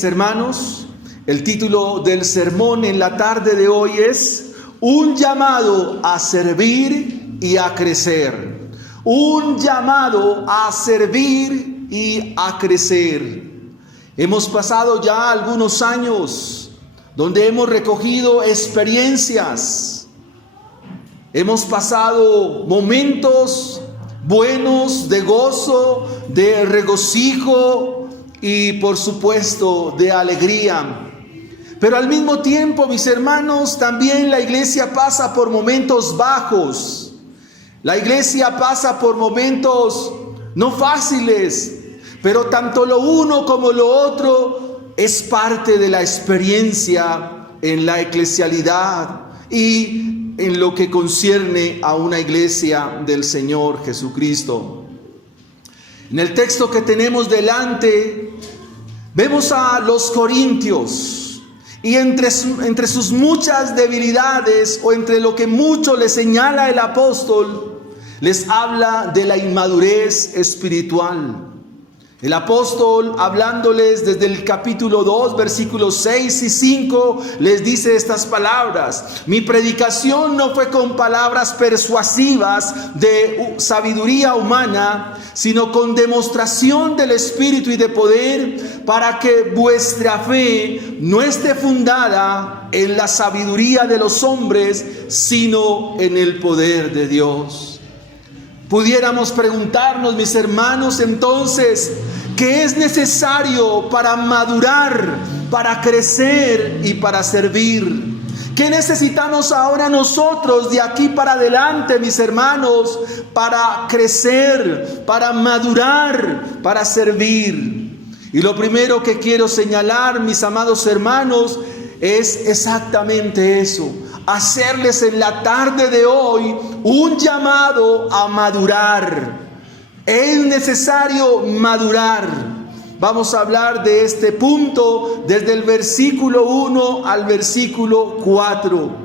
Hermanos, el título del sermón en la tarde de hoy es un llamado a servir y a crecer. Un llamado a servir y a crecer. Hemos pasado ya algunos años donde hemos recogido experiencias. Hemos pasado momentos buenos de gozo, de regocijo, y por supuesto de alegría. Pero al mismo tiempo, mis hermanos, también la iglesia pasa por momentos bajos. La iglesia pasa por momentos no fáciles, pero tanto lo uno como lo otro es parte de la experiencia en la eclesialidad y en lo que concierne a una iglesia del Señor Jesucristo. En el texto que tenemos delante, vemos a los corintios y entre sus muchas debilidades o entre lo que mucho le señala el apóstol, les habla de la inmadurez espiritual. El apóstol, hablándoles desde el capítulo 2, versículos 6 y 5, les dice estas palabras: mi predicación no fue con palabras persuasivas de sabiduría humana, sino con demostración del Espíritu y de poder, para que vuestra fe no esté fundada en la sabiduría de los hombres, sino en el poder de Dios. Pudiéramos preguntarnos, mis hermanos, entonces, ¿qué es necesario para madurar, para crecer y para servir? ¿Qué necesitamos ahora nosotros de aquí para adelante, mis hermanos, para crecer, para madurar, para servir? Y lo primero que quiero señalar, mis amados hermanos, es exactamente eso: hacerles en la tarde de hoy un llamado a madurar. Es necesario madurar. Vamos a hablar de este punto desde el versículo 1 al versículo 4.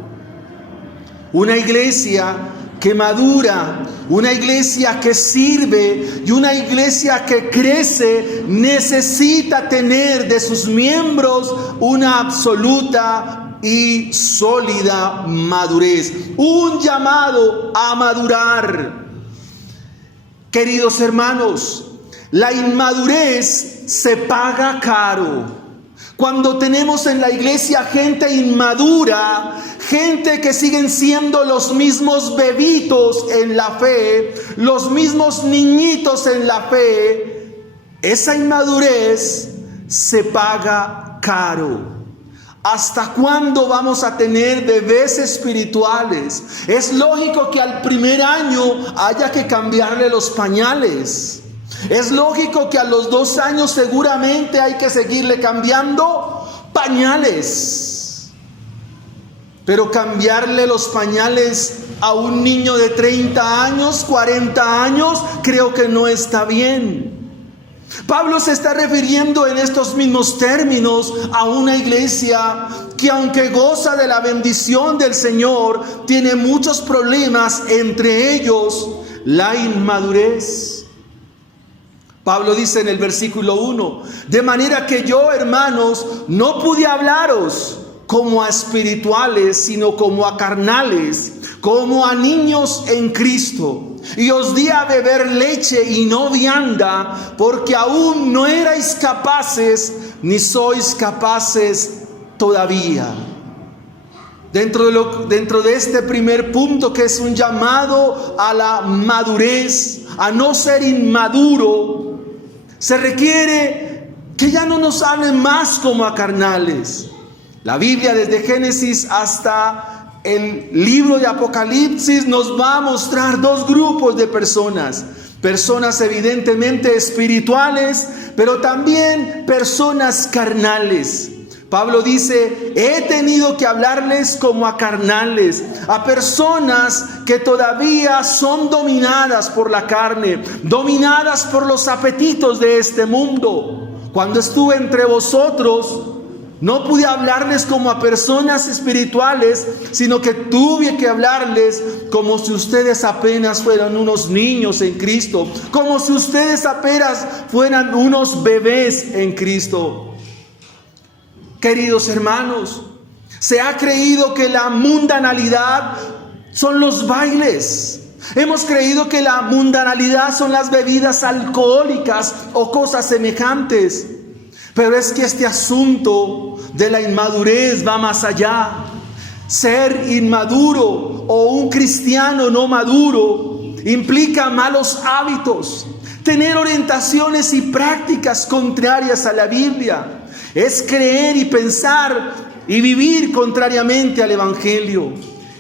Una iglesia que madura, una iglesia que sirve y una iglesia que crece necesita tener de sus miembros una absoluta y sólida madurez. Un llamado a madurar. Queridos hermanos, la inmadurez se paga caro. Cuando tenemos en la iglesia gente inmadura, gente que siguen siendo los mismos bebitos en la fe, los mismos niñitos en la fe, esa inmadurez se paga caro. ¿Hasta cuándo vamos a tener bebés espirituales? Es lógico que al primer año haya que cambiarle los pañales. Es lógico que a los 2 años seguramente hay que seguirle cambiando pañales. Pero cambiarle los pañales a un niño de 30 años, 40 años, creo que no está bien. Pablo se está refiriendo en estos mismos términos a una iglesia que, aunque goza de la bendición del Señor, tiene muchos problemas, entre ellos la inmadurez. Pablo dice en el versículo 1: de manera que yo, hermanos, no pude hablaros como a espirituales, sino como a carnales, como a niños en Cristo. Y os di a beber leche y no vianda, porque aún no erais capaces, ni sois capaces todavía. Dentro de este primer punto, que es un llamado a la madurez, a no ser inmaduro, se requiere que ya no nos hablen más como a carnales. La Biblia, desde Génesis hasta el libro de Apocalipsis, nos va a mostrar 2 grupos de personas. Personas evidentemente espirituales, pero también personas carnales. Pablo dice: he tenido que hablarles como a carnales, a personas que todavía son dominadas por la carne, dominadas por los apetitos de este mundo. Cuando estuve entre vosotros, no pude hablarles como a personas espirituales, sino que tuve que hablarles como si ustedes apenas fueran unos niños en Cristo, como si ustedes apenas fueran unos bebés en Cristo. Queridos hermanos, se ha creído que la mundanalidad son los bailes. Hemos creído que la mundanalidad son las bebidas alcohólicas o cosas semejantes. Pero es que este asunto de la inmadurez va más allá. Ser inmaduro o un cristiano no maduro implica malos hábitos, tener orientaciones y prácticas contrarias a la Biblia. Es creer y pensar y vivir contrariamente al Evangelio.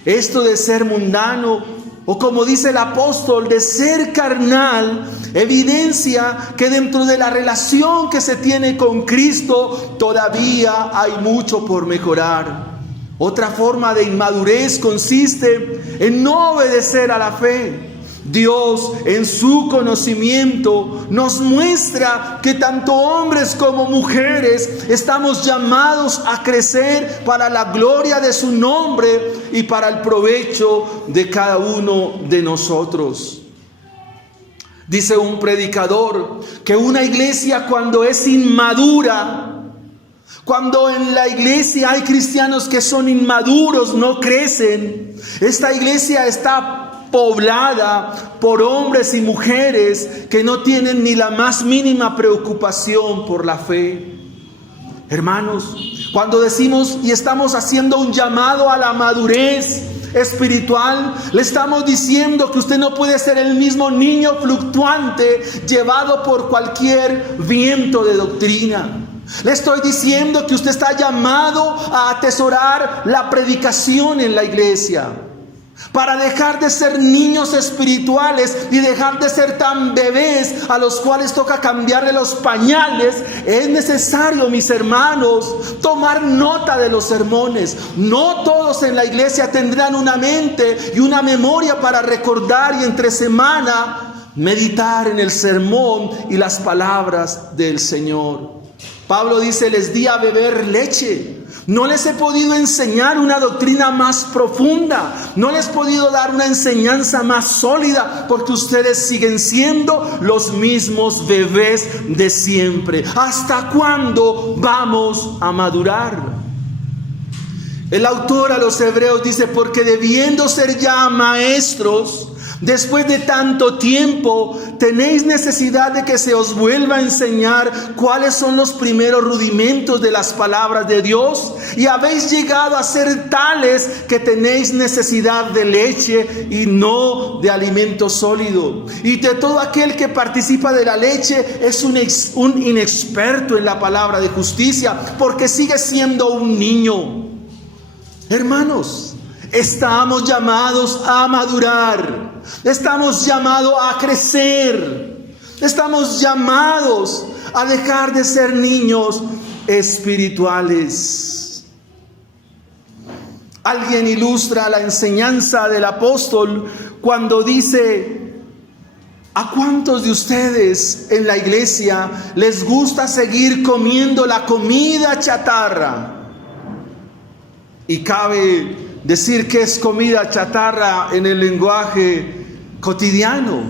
Esto de ser mundano, o como dice el apóstol, de ser carnal, evidencia que dentro de la relación que se tiene con Cristo todavía hay mucho por mejorar. Otra forma de inmadurez consiste en no obedecer a la fe. Dios, en su conocimiento, nos muestra que tanto hombres como mujeres estamos llamados a crecer para la gloria de su nombre y para el provecho de cada uno de nosotros. Dice un predicador que una iglesia, cuando es inmadura, cuando en la iglesia hay cristianos que son inmaduros, no crecen, esta iglesia está poblada por hombres y mujeres que no tienen ni la más mínima preocupación por la fe. Hermanos, cuando decimos y estamos haciendo un llamado a la madurez espiritual, le estamos diciendo que usted no puede ser el mismo niño fluctuante llevado por cualquier viento de doctrina. Le estoy diciendo que usted está llamado a atesorar la predicación en la iglesia, para dejar de ser niños espirituales y dejar de ser tan bebés a los cuales toca cambiarle los pañales. Es necesario, mis hermanos, tomar nota de los sermones. No todos en la iglesia tendrán una mente y una memoria para recordar y entre semana meditar en el sermón y las palabras del Señor. Pablo dice: les di a beber leche. No les he podido enseñar una doctrina más profunda. No les he podido dar una enseñanza más sólida, porque ustedes siguen siendo los mismos bebés de siempre. ¿Hasta cuándo vamos a madurar? El autor a los Hebreos dice: porque debiendo ser ya maestros, después de tanto tiempo, tenéis necesidad de que se os vuelva a enseñar cuáles son los primeros rudimentos de las palabras de Dios, y habéis llegado a ser tales que tenéis necesidad de leche y no de alimento sólido. Y de todo aquel que participa de la leche es un inexperto en la palabra de justicia, porque sigue siendo un niño. Hermanos, estamos llamados a madurar. Estamos llamados a crecer. Estamos llamados a dejar de ser niños espirituales. Alguien ilustra la enseñanza del apóstol cuando dice: ¿a cuántos de ustedes en la iglesia les gusta seguir comiendo la comida chatarra? Y cabe decir que es comida chatarra en el lenguaje cotidiano.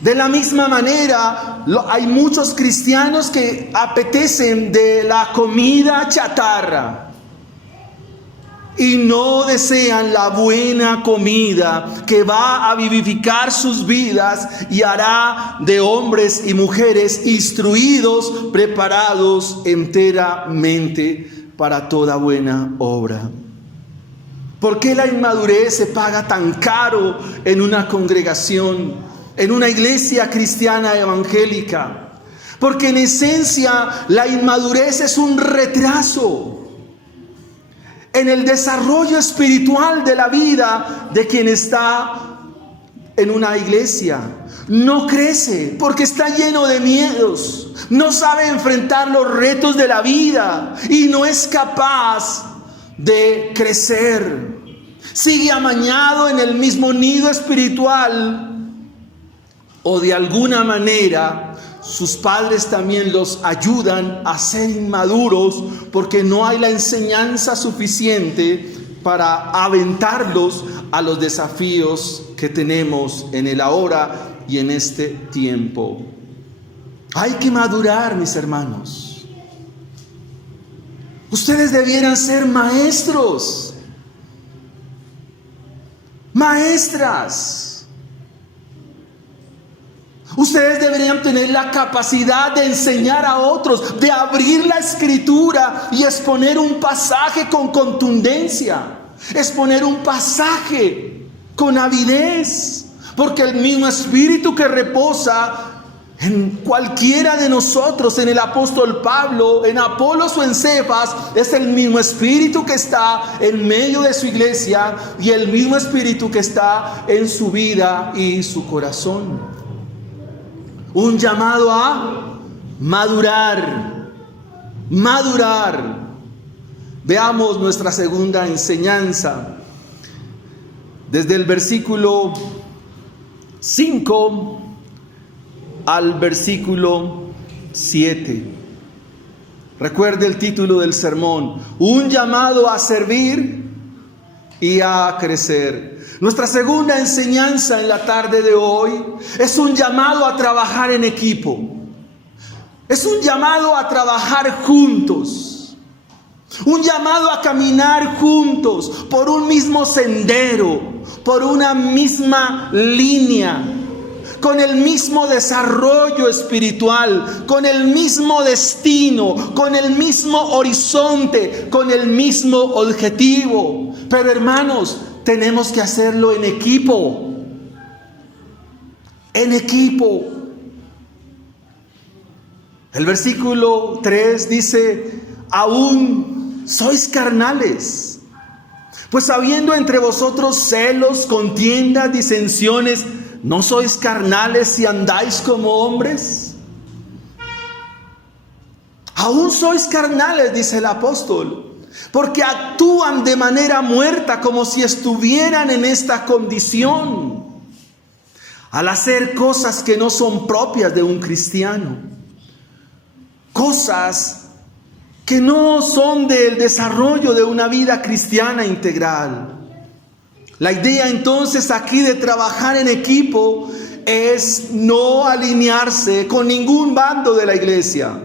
De la misma manera, hay muchos cristianos que apetecen de la comida chatarra y no desean la buena comida que va a vivificar sus vidas y hará de hombres y mujeres instruidos, preparados enteramente para toda buena obra. ¿Por qué la inmadurez se paga tan caro en una congregación, en una iglesia cristiana evangélica? Porque en esencia la inmadurez es un retraso en el desarrollo espiritual de la vida de quien está en una iglesia. No crece porque está lleno de miedos, no sabe enfrentar los retos de la vida y no es capaz de crecer. Sigue amañado en el mismo nido espiritual, o de alguna manera sus padres también los ayudan a ser inmaduros porque no hay la enseñanza suficiente para aventarlos a los desafíos que tenemos en el ahora y en este tiempo. Hay que madurar, mis hermanos. Ustedes debieran ser maestros, maestras. Ustedes deberían tener la capacidad de enseñar a otros, de abrir la Escritura y exponer un pasaje con contundencia, exponer un pasaje con avidez, porque el mismo Espíritu que reposa en cualquiera de nosotros, en el apóstol Pablo, en Apolos o en Cefas, es el mismo Espíritu que está en medio de su iglesia y el mismo Espíritu que está en su vida y su corazón. Un llamado a madurar, madurar. Veamos nuestra segunda enseñanza. Desde el versículo 5 al versículo 7. Recuerde el título del sermón: un llamado a servir y a crecer. Nuestra segunda enseñanza en la tarde de hoy es un llamado a trabajar en equipo. Es un llamado a trabajar juntos. Un llamado a caminar juntos por un mismo sendero, por una misma línea, con el mismo desarrollo espiritual, con el mismo destino, con el mismo horizonte, con el mismo objetivo. Pero hermanos, tenemos que hacerlo en equipo. En equipo. El versículo 3 dice: aún sois carnales, pues habiendo entre vosotros celos, contiendas, disensiones, ¿no sois carnales si andáis como hombres? Aún sois carnales, dice el apóstol, porque actúan de manera muerta, como si estuvieran en esta condición, al hacer cosas que no son propias de un cristiano, cosas que no son del desarrollo de una vida cristiana integral. La idea entonces aquí de trabajar en equipo es no alinearse con ningún bando de la iglesia.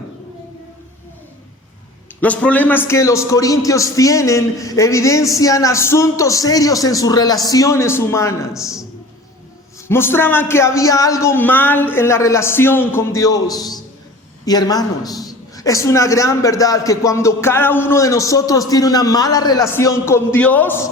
Los problemas que los corintios tienen evidencian asuntos serios en sus relaciones humanas. Mostraban que había algo mal en la relación con Dios. Y hermanos, es una gran verdad que cuando cada uno de nosotros tiene una mala relación con Dios,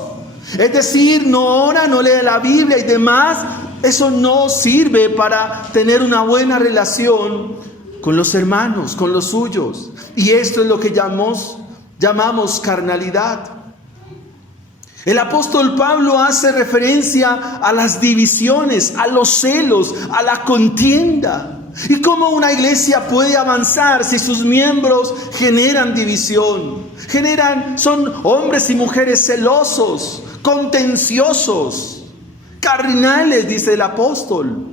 es decir, no ora, no lee la Biblia y demás, eso no sirve para tener una buena relación con los hermanos, con los suyos. Y esto es lo que llamamos carnalidad. El apóstol Pablo hace referencia a las divisiones, a los celos, a la contienda. ¿Y cómo una iglesia puede avanzar si sus miembros generan división? Son hombres y mujeres celosos, contenciosos, carnales, dice el apóstol.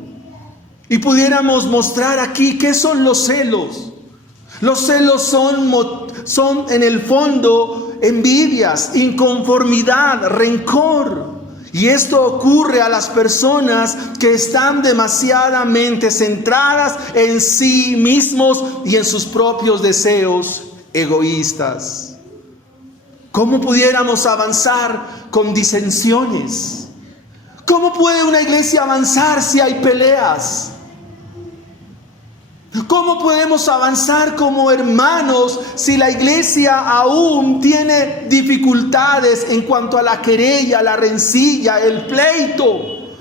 Y pudiéramos mostrar aquí qué son los celos. Los celos son en el fondo envidias, inconformidad, rencor. Y esto ocurre a las personas que están demasiadamente centradas en sí mismos y en sus propios deseos egoístas. ¿Cómo pudiéramos avanzar con disensiones? ¿Cómo puede una iglesia avanzar si hay peleas? ¿Cómo podemos avanzar como hermanos si la iglesia aún tiene dificultades en cuanto a la querella, la rencilla, el pleito?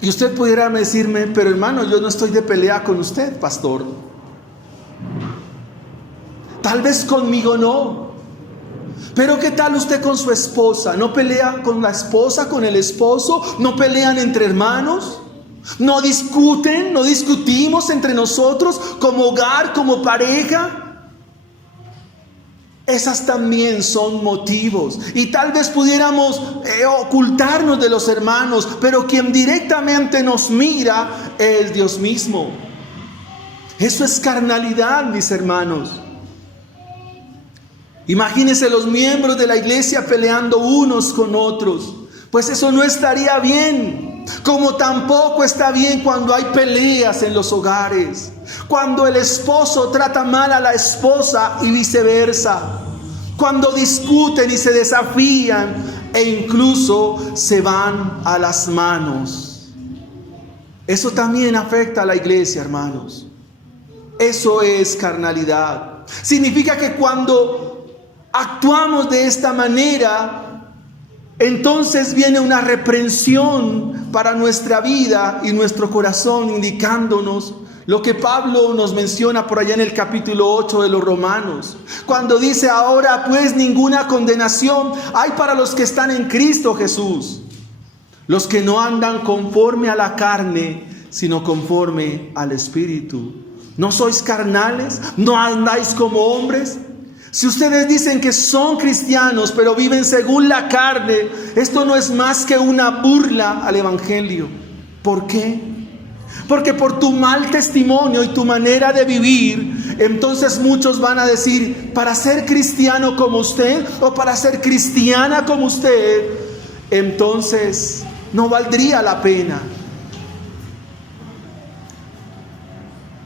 Y usted pudiera decirme: pero hermano, yo no estoy de pelea con usted, pastor. Tal vez conmigo no. Pero ¿qué tal usted con su esposa? ¿No pelea con la esposa, con el esposo? ¿No pelean entre hermanos? ¿No discuten? ¿No discutimos entre nosotros como hogar, como pareja? Esas también son motivos. Y tal vez pudiéramos ocultarnos de los hermanos, pero quien directamente nos mira es Dios mismo. Eso es carnalidad, mis hermanos. Imagínense los miembros de la iglesia peleando unos con otros. Pues eso no estaría bien. Como tampoco está bien cuando hay peleas en los hogares, cuando el esposo trata mal a la esposa y viceversa, cuando discuten y se desafían e incluso se van a las manos. Eso también afecta a la iglesia, hermanos. Eso es carnalidad. Significa que cuando actuamos de esta manera, entonces viene una reprensión para nuestra vida y nuestro corazón, indicándonos lo que Pablo nos menciona por allá en el capítulo 8 de los Romanos, cuando dice: ahora pues ninguna condenación hay para los que están en Cristo Jesús, los que no andan conforme a la carne, sino conforme al Espíritu. ¿No sois carnales? ¿No andáis como hombres? Si ustedes dicen que son cristianos, pero viven según la carne, esto no es más que una burla al Evangelio. ¿Por qué? Porque por tu mal testimonio y tu manera de vivir, entonces muchos van a decir: para ser cristiano como usted, o para ser cristiana como usted, entonces no valdría la pena.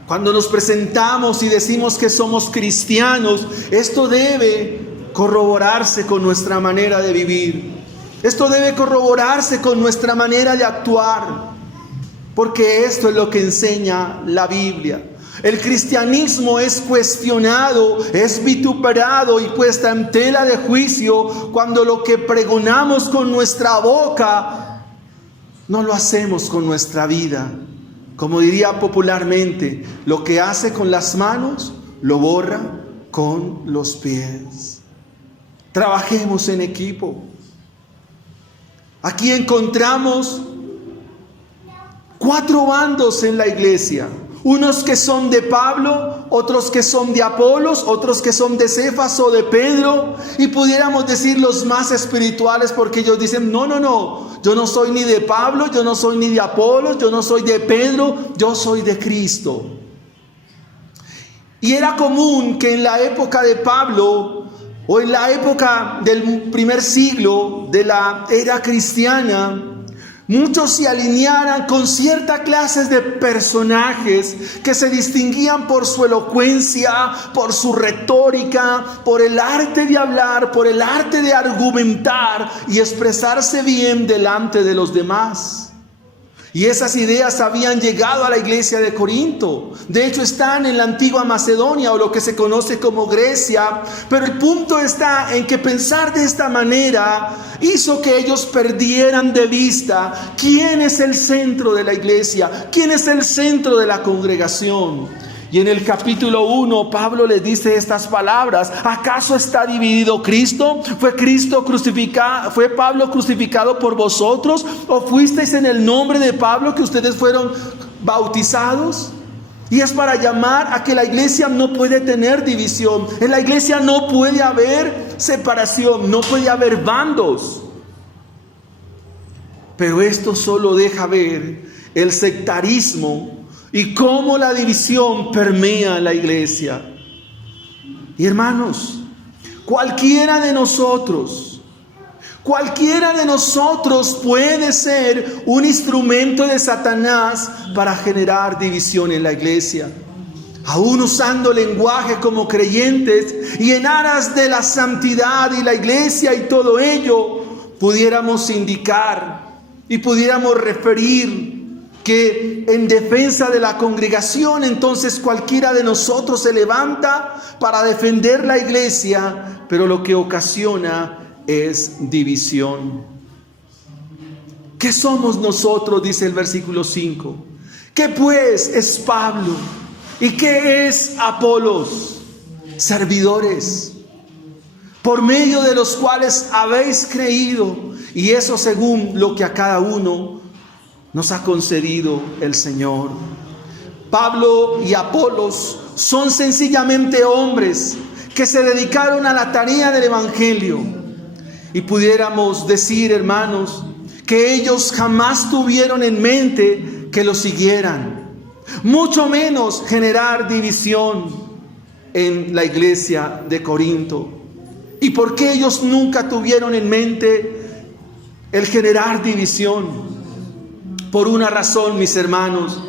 Cuando nos presentamos y decimos que somos cristianos, esto debe corroborarse con nuestra manera de vivir. Esto debe corroborarse con nuestra manera de actuar, porque esto es lo que enseña la Biblia. El cristianismo es cuestionado, es vituperado y puesta en tela de juicio cuando lo que pregonamos con nuestra boca no lo hacemos con nuestra vida. Como diría popularmente, lo que hace con las manos, lo borra con los pies. Trabajemos en equipo. Aquí encontramos 4 bandos en la iglesia. Unos que son de Pablo, otros que son de Apolos, otros que son de Cefas o de Pedro. Y pudiéramos decir los más espirituales, porque ellos dicen: no, yo no soy ni de Pablo, yo no soy ni de Apolos, yo no soy de Pedro, yo soy de Cristo. Y era común que en la época de Pablo, o en la época del primer siglo de la era cristiana, muchos se alinearan con ciertas clases de personajes que se distinguían por su elocuencia, por su retórica, por el arte de hablar, por el arte de argumentar y expresarse bien delante de los demás. Y esas ideas habían llegado a la iglesia de Corinto. De hecho, están en la antigua Macedonia, o lo que se conoce como Grecia. Pero el punto está en que pensar de esta manera hizo que ellos perdieran de vista quién es el centro de la iglesia, quién es el centro de la congregación. Y en el capítulo 1, Pablo les dice estas palabras: ¿acaso está dividido Cristo? ¿Fue Pablo crucificado por vosotros? ¿O fuisteis en el nombre de Pablo que ustedes fueron bautizados? Y es para llamar a que la iglesia no puede tener división. En la iglesia no puede haber separación, no puede haber bandos. Pero esto solo deja ver el sectarismo y cómo la división permea la iglesia. Y hermanos, cualquiera de nosotros puede ser un instrumento de Satanás para generar división en la iglesia. Aún usando lenguaje como creyentes y en aras de la santidad y la iglesia y todo ello, pudiéramos indicar y pudiéramos referir que en defensa de la congregación, entonces cualquiera de nosotros se levanta para defender la iglesia, pero lo que ocasiona es división. ¿Qué somos nosotros? Dice el versículo 5. ¿Qué pues es Pablo? ¿Y qué es Apolos? Servidores, por medio de los cuales habéis creído, y eso según lo que a cada uno nos ha concedido el Señor. Pablo y Apolos son sencillamente hombres que se dedicaron a la tarea del Evangelio. Y pudiéramos decir, hermanos, que ellos jamás tuvieron en mente que lo siguieran, mucho menos generar división en la iglesia de Corinto. ¿Y por qué ellos nunca tuvieron en mente el generar división? Por una razón, mis hermanos,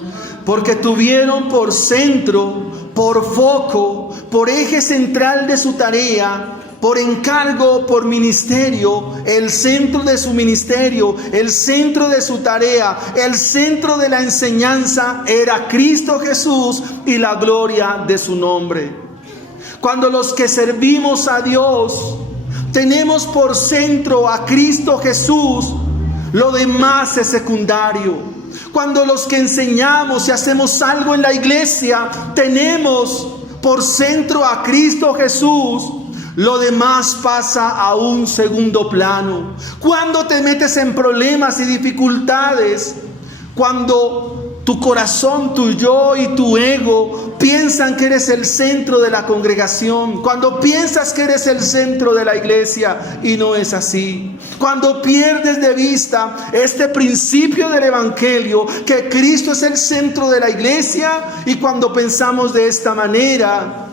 porque tuvieron por centro, por foco, por eje central de su tarea, por encargo, por ministerio, el centro de su ministerio, el centro de su tarea, el centro de la enseñanza era Cristo Jesús y la gloria de su nombre. Cuando los que servimos a Dios tenemos por centro a Cristo Jesús, lo demás es secundario. Cuando los que enseñamos y hacemos algo en la iglesia tenemos por centro a Cristo Jesús, lo demás pasa a un segundo plano. Cuando te metes en problemas y dificultades, cuando tu corazón, tu yo y tu ego piensan que eres el centro de la congregación, cuando piensas que eres el centro de la iglesia y no es así, cuando pierdes de vista este principio del evangelio, que Cristo es el centro de la iglesia, y cuando pensamos de esta manera,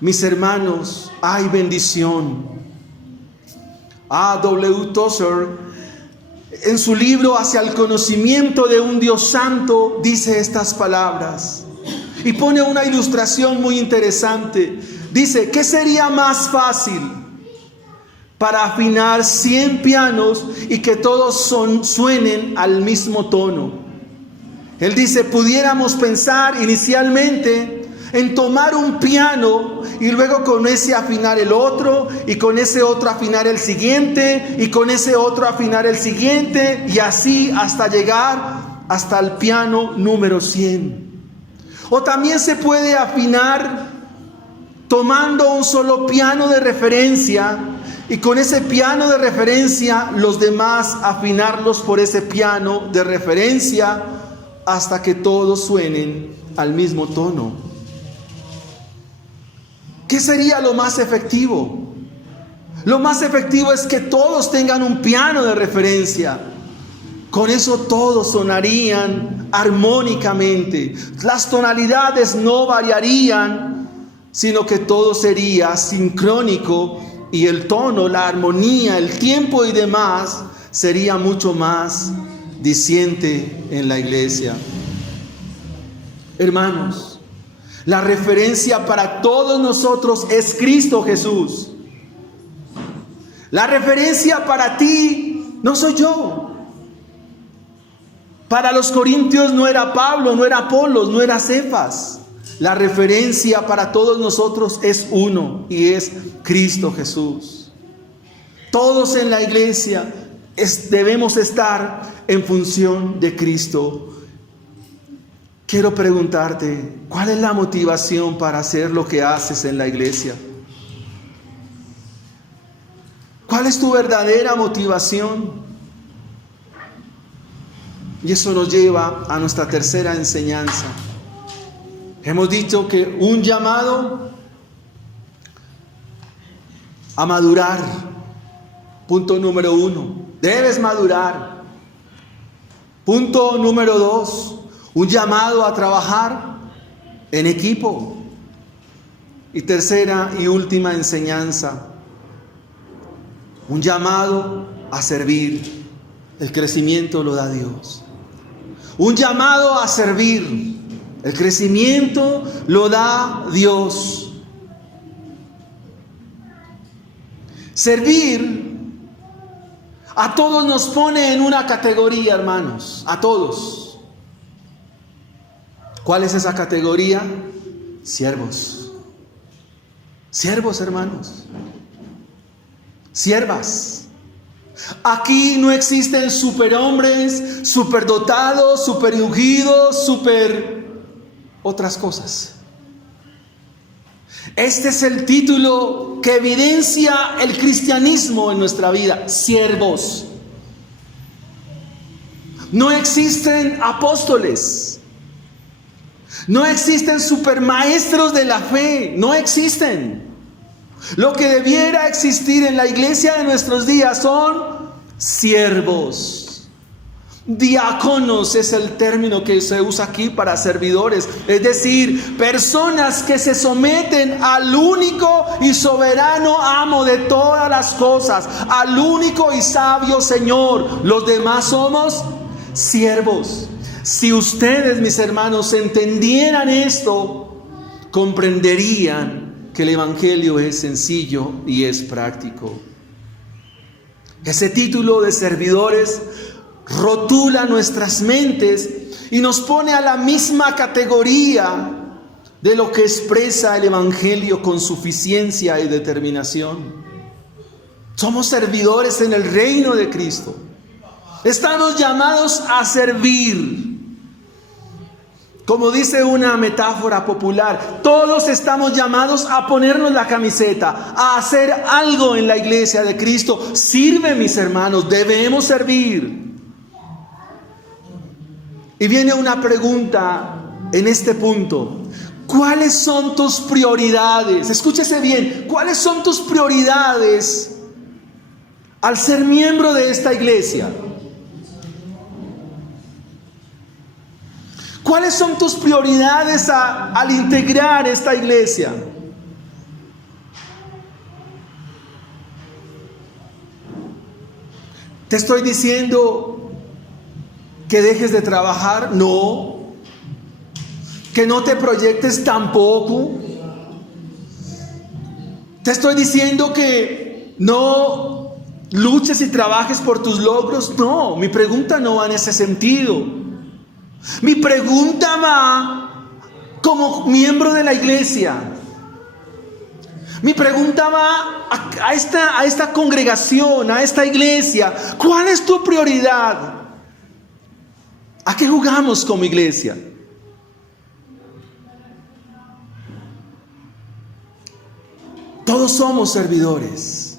mis hermanos, hay bendición. A.W. Tozer, en su libro Hacia el conocimiento de un Dios santo, dice estas palabras y pone una ilustración muy interesante. Dice: ¿qué sería más fácil para afinar 100 pianos y que todos suenen al mismo tono? Él dice: pudiéramos pensar inicialmente en tomar un piano y luego con ese afinar el otro, y con ese otro afinar el siguiente, y con ese otro afinar el siguiente, y así hasta llegar hasta el piano número 100. O también se puede afinar tomando un solo piano de referencia, y con ese piano de referencia los demás afinarlos por ese piano de referencia hasta que todos suenen al mismo tono. ¿Qué sería lo más efectivo? Lo más efectivo es que todos tengan un piano de referencia. Con eso todos sonarían armónicamente. Las tonalidades no variarían, sino que todo sería sincrónico, y el tono, la armonía, el tiempo y demás sería mucho más diciente en la iglesia. Hermanos, la referencia para todos nosotros es Cristo Jesús. La referencia para ti no soy yo. Para los corintios no era Pablo, no era Apolos, no era Cefas. La referencia para todos nosotros es uno, y es Cristo Jesús. Todos en la iglesia debemos estar en función de Cristo. Quiero preguntarte, ¿cuál es la motivación para hacer lo que haces en la iglesia? ¿Cuál es tu verdadera motivación? Y eso nos lleva a nuestra tercera enseñanza. Hemos dicho que un llamado a madurar. Punto número 1, debes madurar. Punto número 2, un llamado a trabajar en equipo. Y tercera y última enseñanza, un llamado a servir. El crecimiento lo da Dios. Un llamado a servir. El crecimiento lo da Dios. Servir a todos nos pone en una categoría, hermanos. A todos. ¿Cuál es esa categoría? Siervos. Siervos, hermanos. Siervas. Aquí no existen superhombres, superdotados, superungidos, otras cosas. Este es el título que evidencia el cristianismo en nuestra vida: siervos. No existen apóstoles. No existen supermaestros de la fe. No existen. Lo que debiera existir en la iglesia de nuestros días son siervos. Diáconos es el término que se usa aquí para servidores, es decir, personas que se someten al único y soberano amo de todas las cosas, al único y sabio Señor. Los demás somos siervos. Si ustedes, mis hermanos, entendieran esto, comprenderían que el Evangelio es sencillo y es práctico. Ese título de servidores rotula nuestras mentes y nos pone a la misma categoría de lo que expresa el Evangelio con suficiencia y determinación. Somos servidores en el reino de Cristo. Estamos llamados a servir. Como dice una metáfora popular, todos estamos llamados a ponernos la camiseta, a hacer algo en la iglesia de Cristo. Sirve, mis hermanos, debemos servir. Y viene una pregunta en este punto. ¿Cuáles son tus prioridades? Escúchese bien, ¿cuáles son tus prioridades al ser miembro de esta iglesia? ¿Cuáles son tus prioridades al integrar esta iglesia? ¿Te estoy diciendo que dejes de trabajar? No. ¿Que no te proyectes? Tampoco. ¿Te estoy diciendo que no luches y trabajes por tus logros? No, mi pregunta no va en ese sentido. Mi pregunta va como miembro de la iglesia. Mi pregunta va a esta congregación, a esta iglesia. ¿Cuál es tu prioridad? ¿A qué jugamos como iglesia? Todos somos servidores.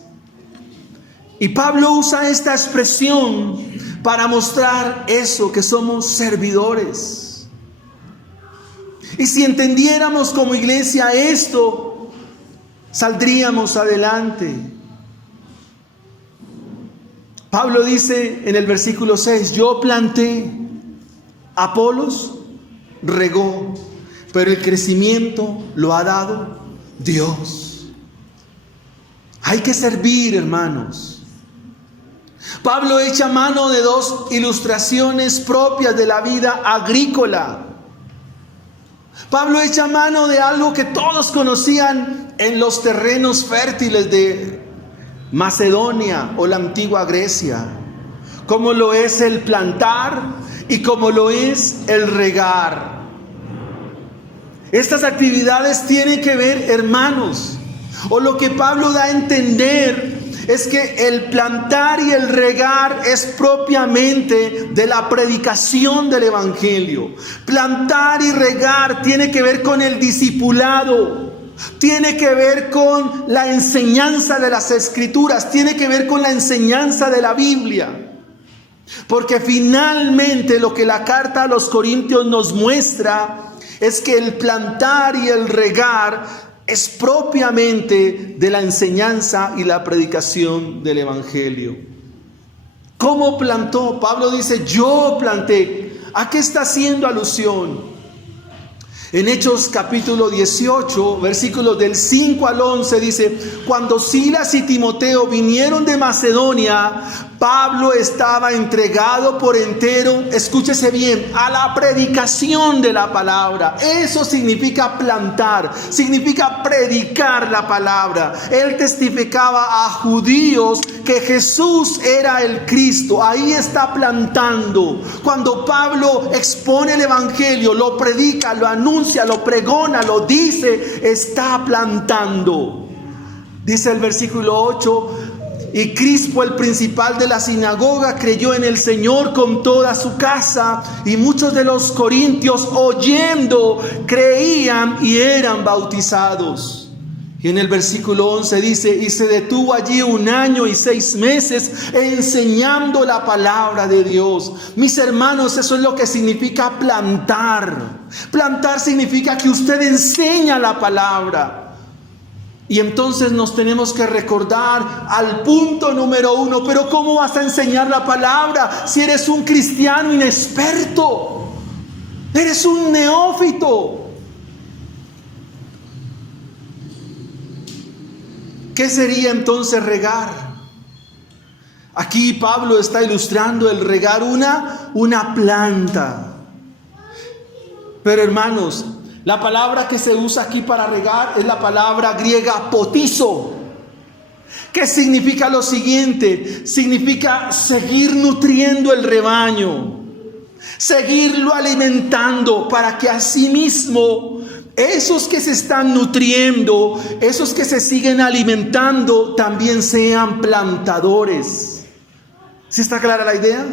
Y Pablo usa esta expresión para mostrar eso, que somos servidores. Y si entendiéramos como iglesia esto, saldríamos adelante. Pablo dice en el versículo 6, yo planté, Apolos regó, pero el crecimiento lo ha dado Dios. Hay que servir, hermanos. Pablo echa mano de dos ilustraciones propias de la vida agrícola. Pablo echa mano de algo que todos conocían en los terrenos fértiles de Macedonia o la antigua Grecia, como lo es el plantar y como lo es el regar. Estas actividades tienen que ver, hermanos, o lo que Pablo da a entender es que el plantar y el regar es propiamente de la predicación del Evangelio. Plantar y regar tiene que ver con el discipulado, tiene que ver con la enseñanza de las Escrituras, tiene que ver con la enseñanza de la Biblia. Porque finalmente lo que la carta a los Corintios nos muestra es que el plantar y el regar es propiamente de la enseñanza y la predicación del Evangelio. ¿Cómo plantó? Pablo dice, yo planté. ¿A qué está haciendo alusión? En Hechos capítulo 18, versículos del 5 al 11 dice, cuando Silas y Timoteo vinieron de Macedonia, Pablo estaba entregado por entero, escúchese bien, a la predicación de la palabra. Eso significa plantar, significa predicar la palabra. Él testificaba a judíos que Jesús era el Cristo. Ahí está plantando. Cuando Pablo expone el Evangelio, lo predica, lo anuncia, lo pregona, lo dice, está plantando. Dice el versículo 8, y Crispo, el principal de la sinagoga, creyó en el Señor con toda su casa, y muchos de los corintios, oyendo, creían y eran bautizados. Y en el versículo 11 dice, y se detuvo allí 1 año y 6 meses enseñando la palabra de Dios. Mis hermanos, eso es lo que significa plantar. Plantar significa que usted enseña la palabra. Y entonces nos tenemos que recordar al punto número 1, pero ¿cómo vas a enseñar la palabra si eres un cristiano inexperto? Eres un neófito. ¿Qué sería entonces regar? Aquí Pablo está ilustrando el regar una planta. Pero hermanos, la palabra que se usa aquí para regar es la palabra griega potizo, que significa lo siguiente: significa seguir nutriendo el rebaño, seguirlo alimentando para que asimismo esos que se están nutriendo, esos que se siguen alimentando, también sean plantadores. ¿Sí está clara la idea?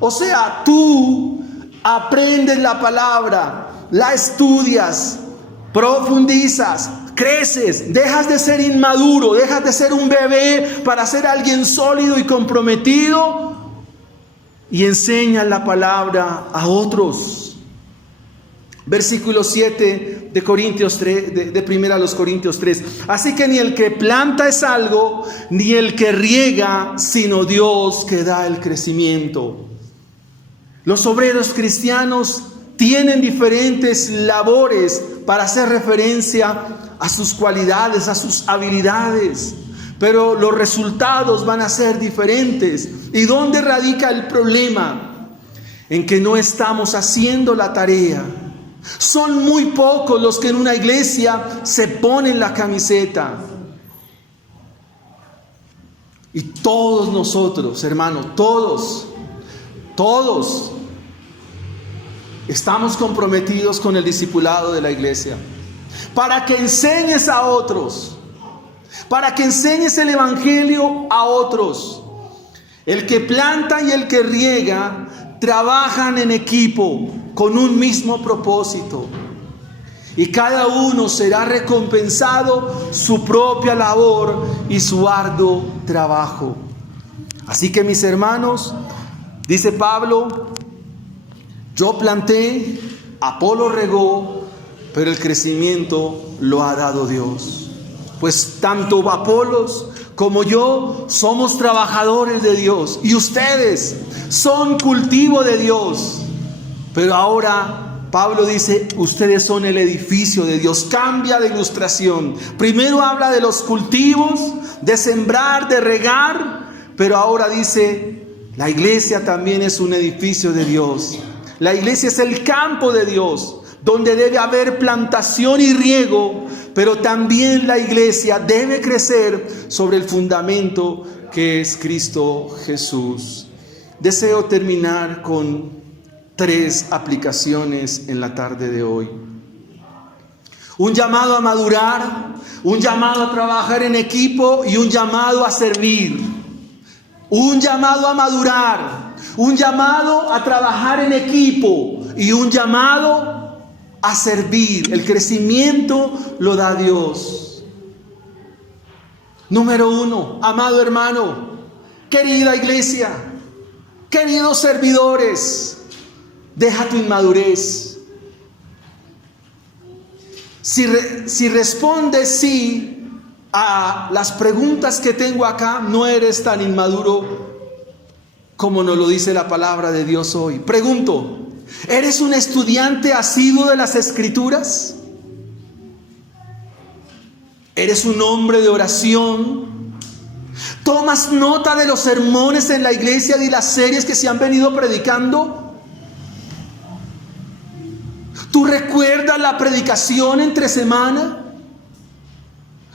O sea, tú aprendes la palabra, la estudias, profundizas, creces, dejas de ser inmaduro, dejas de ser un bebé para ser alguien sólido y comprometido, y enseñas la palabra a otros. Versículo 7 de Corintios 3, de 1 Corintios 3. Así que ni el que planta es algo, ni el que riega, sino Dios que da el crecimiento. Los obreros cristianos tienen diferentes labores para hacer referencia a sus cualidades, a sus habilidades, pero los resultados van a ser diferentes. ¿Y dónde radica el problema? En que no estamos haciendo la tarea. Son muy pocos los que en una iglesia se ponen la camiseta. Y todos nosotros, hermanos, todos estamos comprometidos con el discipulado de la iglesia, para que enseñes a otros, para que enseñes el evangelio a otros. El que planta y el que riega trabajan en equipo con un mismo propósito, y cada uno será recompensado su propia labor y su arduo trabajo. Así que, mis hermanos, dice Pablo, yo planté, Apolo regó, pero el crecimiento lo ha dado Dios. Pues tanto Apolos como yo somos trabajadores de Dios, y ustedes son cultivo de Dios. Pero ahora Pablo dice, ustedes son el edificio de Dios. Cambia de ilustración. Primero habla de los cultivos, de sembrar, de regar, pero ahora dice, la iglesia también es un edificio de Dios. La iglesia es el campo de Dios, donde debe haber plantación y riego, pero también la iglesia debe crecer sobre el fundamento que es Cristo Jesús. Deseo terminar con 3 aplicaciones en la tarde de hoy. Un llamado a madurar, un llamado a trabajar en equipo y un llamado a servir. Un llamado a madurar, un llamado a trabajar en equipo y un llamado a servir. El crecimiento lo da Dios. Número 1, amado hermano, querida iglesia, queridos servidores, deja tu inmadurez. Si respondes sí a las preguntas que tengo acá, no eres tan inmaduro como nos lo dice la palabra de Dios hoy. Pregunto, ¿eres un estudiante asiduo de las Escrituras? ¿Eres un hombre de oración? ¿Tomas nota de los sermones en la iglesia y las series que se han venido predicando? ¿Tú recuerdas la predicación entre semana?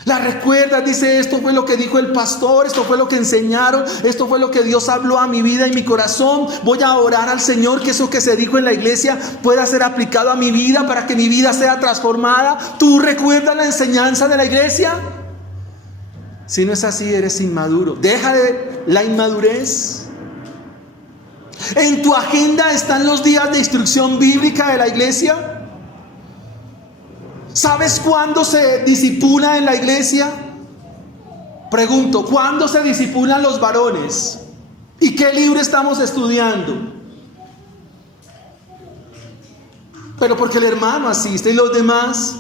¿La recuerdas? Dice, esto fue lo que dijo el pastor, esto fue lo que enseñaron, esto fue lo que Dios habló a mi vida y mi corazón. Voy a orar al Señor que eso que se dijo en la iglesia pueda ser aplicado a mi vida para que mi vida sea transformada. ¿Tú recuerdas la enseñanza de la iglesia? Si no es así, eres inmaduro. Deja de la inmadurez. ¿En tu agenda están los días de instrucción bíblica de la iglesia? ¿Sabes cuándo se discipula en la iglesia? Pregunto, ¿cuándo se discipulan los varones? ¿Y qué libro estamos estudiando? Pero porque el hermano asiste y los demás.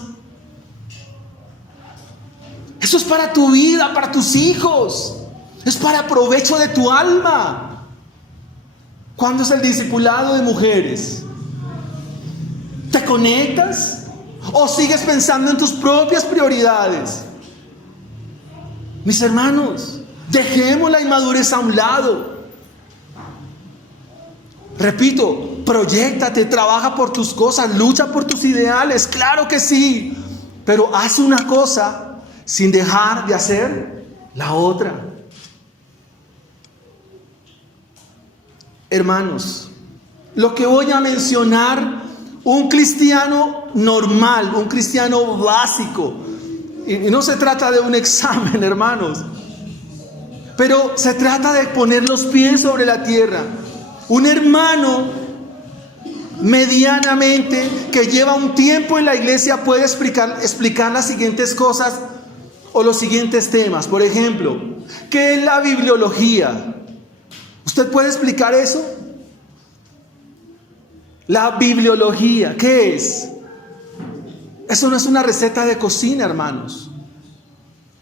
Eso es para tu vida, para tus hijos. Es para provecho de tu alma. ¿Cuándo es el discipulado de mujeres? ¿Te conectas? ¿O sigues pensando en tus propias prioridades? Mis hermanos, Dejemos la inmadurez a un lado. Repito, proyéctate, trabaja por tus cosas, lucha por tus ideales, claro que sí, pero haz una cosa sin dejar de hacer la otra. Hermanos, lo que voy a mencionar, un cristiano normal, un cristiano básico, y no se trata de un examen, hermanos, pero se trata de poner los pies sobre la tierra. Un hermano medianamente que lleva un tiempo en la iglesia puede explicar las siguientes cosas o los siguientes temas. Por ejemplo, ¿qué es la bibliología? ¿Usted puede explicar eso? La bibliología, ¿qué es? Eso no es una receta de cocina, hermanos.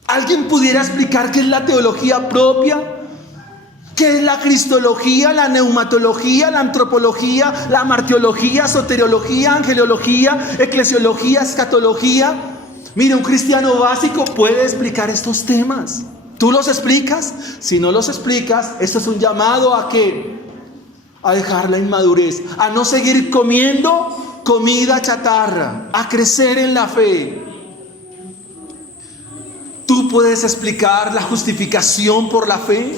¿Alguien pudiera explicar qué es la teología propia? ¿Qué es la cristología, la neumatología, la antropología, la martiología, soteriología, angelología, eclesiología, escatología? Mire, un cristiano básico puede explicar estos temas. ¿Tú los explicas? Si no los explicas, esto es un llamado a ¿qué? A dejar la inmadurez, a no seguir comiendo comida chatarra, a crecer en la fe. ¿Tú puedes explicar la justificación por la fe?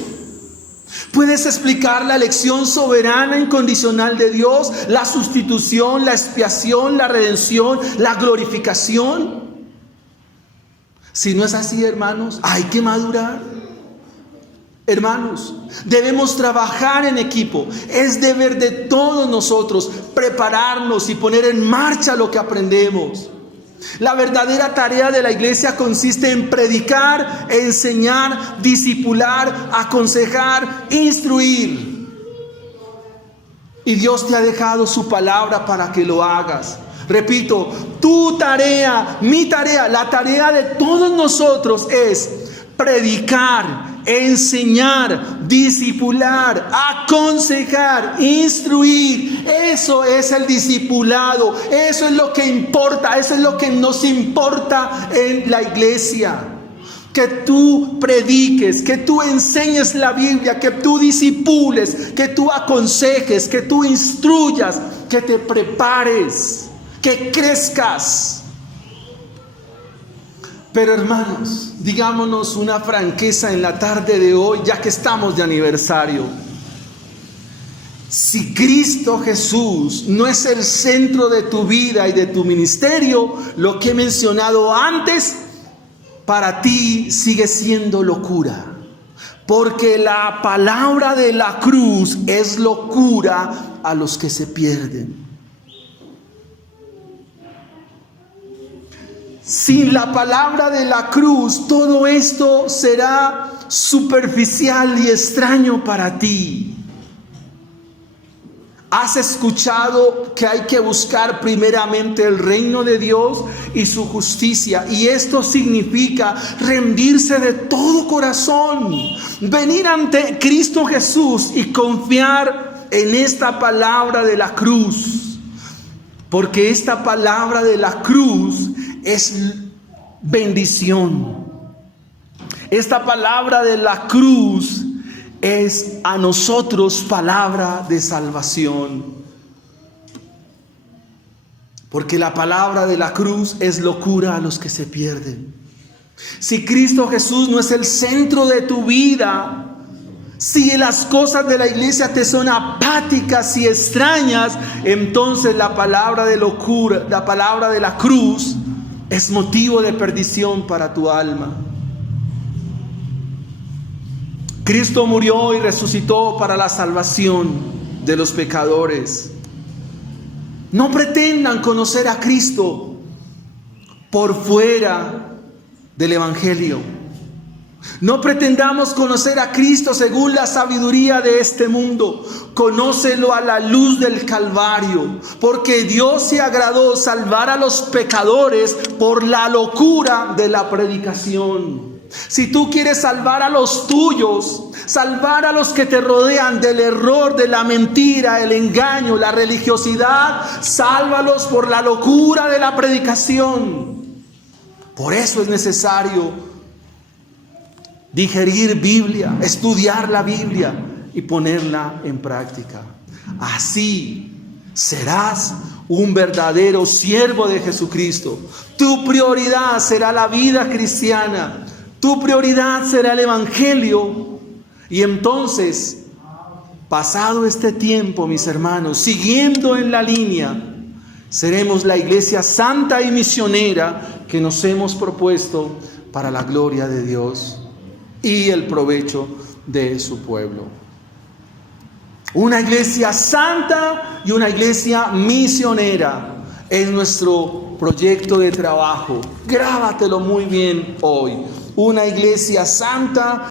¿Puedes explicar la elección soberana e incondicional de Dios, la sustitución, la expiación, la redención, la glorificación? Si no es así, hermanos, hay que madurar. Hermanos, debemos trabajar en equipo. Es deber de todos nosotros prepararnos y poner en marcha lo que aprendemos. La verdadera tarea de la iglesia consiste en predicar, enseñar, discipular, aconsejar, instruir. Y Dios te ha dejado su palabra para que lo hagas. Repito, tu tarea, mi tarea, la tarea de todos nosotros es predicar, enseñar, discipular, aconsejar, instruir. Eso es el discipulado. Eso es lo que importa. Eso es lo que nos importa en la iglesia. Que tú prediques, que tú enseñes la Biblia, que tú discipules, que tú aconsejes, que tú instruyas, que te prepares, que crezcas. Pero hermanos, digámonos una franqueza en la tarde de hoy, ya que estamos de aniversario. Si Cristo Jesús no es el centro de tu vida y de tu ministerio, lo que he mencionado antes, para ti sigue siendo locura. Porque la palabra de la cruz es locura a los que se pierden. Sin la palabra de la cruz, todo esto será superficial y extraño para ti. ¿Has escuchado que hay que buscar primeramente el reino de Dios y su justicia? Y esto significa rendirse de todo corazón, venir ante Cristo Jesús y confiar en esta palabra de la cruz. Porque esta palabra de la cruz es bendición. Esta palabra de la cruz es a nosotros palabra de salvación. Porque la palabra de la cruz es locura a los que se pierden. Si Cristo Jesús no es el centro de tu vida, si las cosas de la iglesia te son apáticas y extrañas, entonces la palabra de locura, la palabra de la cruz, es motivo de perdición para tu alma. Cristo murió y resucitó para la salvación de los pecadores. No pretendan conocer a Cristo por fuera del Evangelio. No pretendamos conocer a Cristo según la sabiduría de este mundo. Conócelo a la luz del Calvario, porque Dios se agradó salvar a los pecadores por la locura de la predicación. Si tú quieres salvar a los tuyos, salvar a los que te rodean del error, de la mentira, el engaño, la religiosidad, sálvalos por la locura de la predicación. Por eso es necesario digerir Biblia, estudiar la Biblia y ponerla en práctica. Así serás un verdadero siervo de Jesucristo. Tu prioridad será la vida cristiana. Tu prioridad será el Evangelio. Y entonces, pasado este tiempo, mis hermanos, siguiendo en la línea, seremos la iglesia santa y misionera que nos hemos propuesto para la gloria de Dios y el provecho de su pueblo. Una iglesia santa y una iglesia misionera es nuestro proyecto de trabajo. Grábatelo muy bien hoy. Una iglesia santa